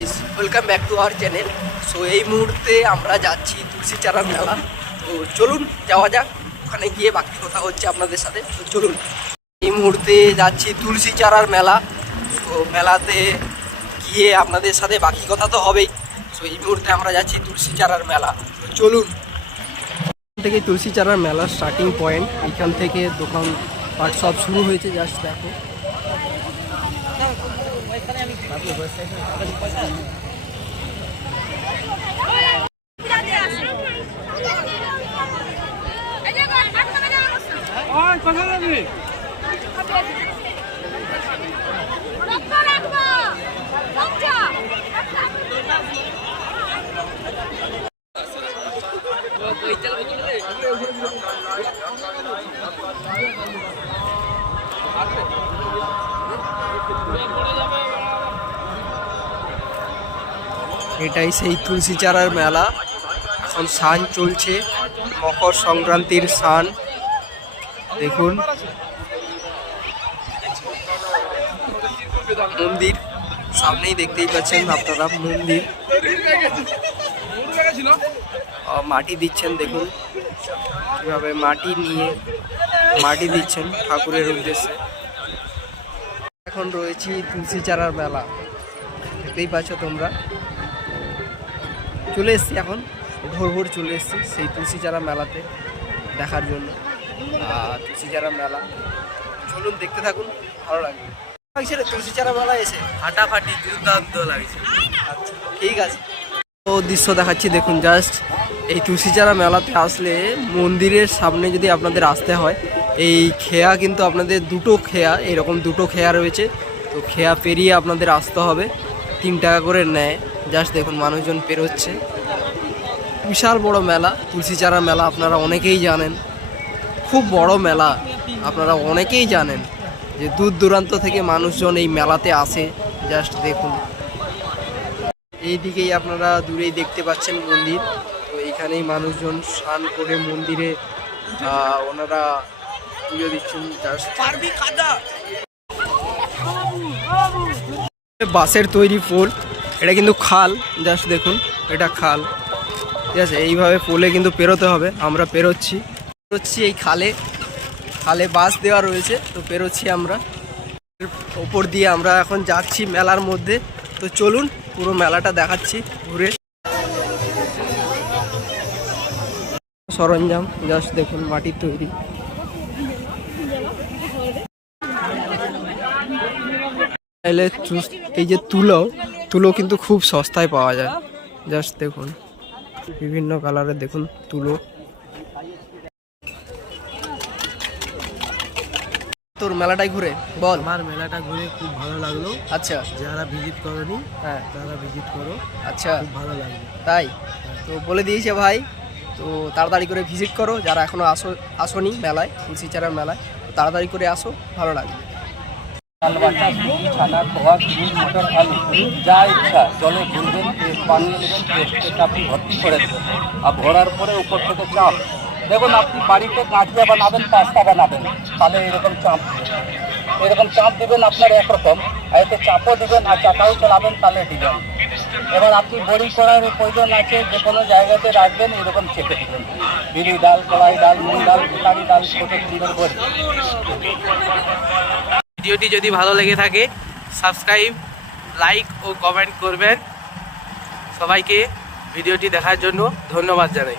Welcome back to our channel. So এই মুহূর্তে আমরা যাচ্ছি তুলসী চারার মেলা। তো চলুন যাওয়া যাক, ওখানে গিয়ে বাকি কথা হচ্ছে আপনাদের সাথে। তো চলুন, এই মুহূর্তে যাচ্ছি তুলসী চারার মেলা। তো মেলাতে গিয়ে আপনাদের সাথে বাকি কথা তো হবেই। সো এই মুহূর্তে আমরা যাচ্ছি তুলসী চারার মেলা। তো চলুন, এখান থেকে তুলসী চারার মেলার স্টার্টিং পয়েন্ট, এইখান থেকে দোকান পাট সব শুরু হয়েছে। জাস্ট দেখো, এটাই সেই তুলসী চারার মেলা। এখন স্নান চলছে, মকর সংক্রান্তির স্নান। দেখুন মন্দির সামনেই দেখতেই পাচ্ছেন আপনারা, মন্দির। মাটি দিচ্ছেন, দেখুন কিভাবে মাটি নিয়ে মাটি দিচ্ছেন ঠাকুরের উদ্দেশ্যে। এখন রয়েছি তুলসী চারার মেলা, দেখতেই পাচ্ছ তোমরা। চলে এসছি, এখন ভোর ভোর চলে এসছি সেই তুলসী চারা মেলাতে দেখার জন্য। তুলসী চারা মেলা, চলুন দেখতে থাকুন, ভালো লাগবে। তুলসী চারা মেলা এসে ফাটাফাটি দুর্দান্ত লাগছে। আচ্ছা ঠিক আছে, তো দৃশ্য দেখাচ্ছি দেখুন। জাস্ট এই তুলসী চারা মেলাতে আসলে মন্দিরের সামনে যদি আপনাদের আসতে হয়, এই খেয়া কিন্তু আপনাদের দুটো খেয়া, এরকম দুটো খেয়া রয়েছে। তো খেয়া পেরিয়ে আপনাদের আসতে হবে, 3 টাকা করে নেয়। জাস্ট দেখুন মানুষজন পেরোচ্ছে। বিশাল বড় মেলা, তুলসী চারা মেলা আপনারা অনেকেই জানেন, খুব বড় মেলা। আপনারা অনেকেই জানেন যে দূর দূরান্ত থেকে মানুষজন এই মেলাতে আসে। জাস্ট দেখুন, এই দিকেই আপনারা দূরেই দেখতে পাচ্ছেন মন্দির। তো এইখানেই মানুষজন স্নান করে মন্দিরে ওনারা পুজো দিচ্ছেন। জাস্ট বাঁশের তৈরি পোল, এটা কিন্তু খাল। জাস্ট দেখুন, এটা খাল, ঠিক আছে। এইভাবে পোলে কিন্তু পেরোতে হবে। আমরা পেরোচ্ছি এই খালে বাঁশ দেওয়া রয়েছে। তো পেরোচ্ছি আমরা ওপর দিয়ে। আমরা এখন যাচ্ছি মেলার মধ্যে। তো চলুন পুরো মেলাটা দেখাচ্ছি ঘুরে। সরঞ্জাম জাস্ট দেখুন, মাটির তৈরি। এই যে তুলো কিন্তু খুব সস্তায় পাওয়া যায়। জাস্ট দেখুন, বিভিন্ন কালারের দেখুন তুলো। তোর মেলাটাই ঘুরে বল। আমার মেলাটা ঘুরে খুব ভালো লাগলো। আচ্ছা, যারা ভিজিট করনি হ্যাঁ তারা ভিজিট করো, আচ্ছা খুব ভালো লাগবে। তাই তো বলে দিয়েছে ভাই। তো তাড়াতাড়ি করে ভিজিট করো, যারা এখনো আসোনি মেলায়, তুলসী চারার মেলায়, তাড়াতাড়ি করে আসো, ভালো লাগবে। ছানা, খোয়া, ক্রিম, মটর, আলু, যা ইচ্ছা জলে ভুলবেন, বানিয়ে নেবেন, পেস্টটা আপনি ভর্তি করে দেবেন। আর ভরার পরে উপর থেকে চাপ। দেখুন আপনি বাড়িতে গাঁঠিয়া বানাবেন, পাস্তা বানাবেন, তাহলে এরকম চাপ দিবেন আপনার একরকম, আর এতে চাপও দিবেন আর চাকাও চালাবেন, তাহলে ডিজাইন। এবার আপনি বড়ি করার প্রয়োজন আছে, যে কোনো জায়গাতে রাখবেন, এরকম চেপে দেবেন। বিরি ডাল, কলাই ডাল, মুগ ডাল, ভিটারি ডাল, ছোটো ডিমের বড়ি। ভিডিওটি যদি ভালো লেগে থাকে সাবস্ক্রাইব, লাইক ও কমেন্ট করবেন। সবাইকে ভিডিওটি দেখার জন্য ধন্যবাদ জানাই।